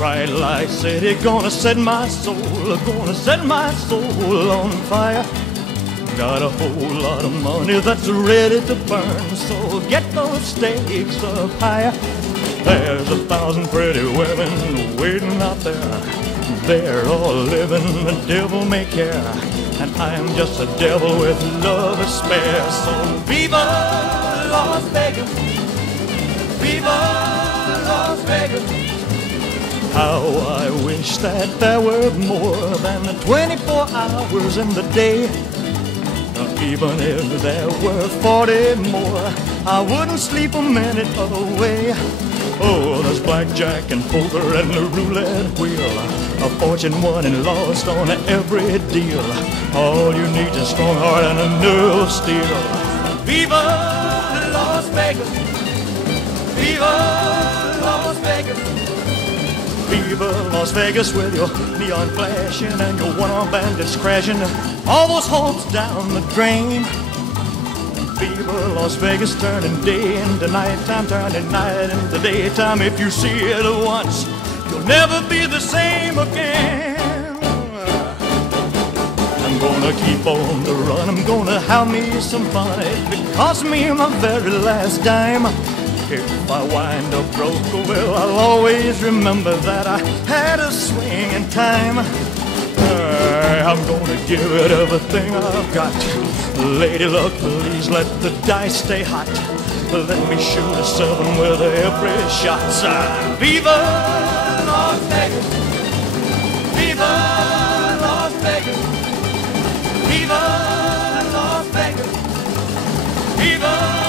Bright light city, gonna set my soul, gonna set my soul on fire. Got a whole lot of money that's ready to burn, so get those stakes up higher. There's 1,000 pretty women waiting out there. They're all living the devil may care, and I'm just a devil with love to spare. So viva Las Vegas, viva Las Vegas. How I wish that there were more than 24 hours in the day. Even if there were 40 more, I wouldn't sleep a minute away. Oh, there's blackjack and poker and the roulette wheel, a fortune won and lost on every deal. All you need is a strong heart and a nerve of steel. Viva Las Vegas, viva Las Vegas, viva Las Vegas with your neon flashing and your one-armed bandits crashing all those hopes down the drain. Viva Las Vegas, turning day into nighttime, turning night into daytime. If you see it once, you'll never be the same again. I'm gonna keep on the run, I'm gonna have me some fun. It cost me my very last dime. If I wind up broke, well, I'll always remember that I had a swing in time. I'm gonna give it everything I've got. Lady luck, please let the dice stay hot. Let me shoot a 7 with every shot. Viva Las Vegas, viva Las Vegas, viva Las Vegas, viva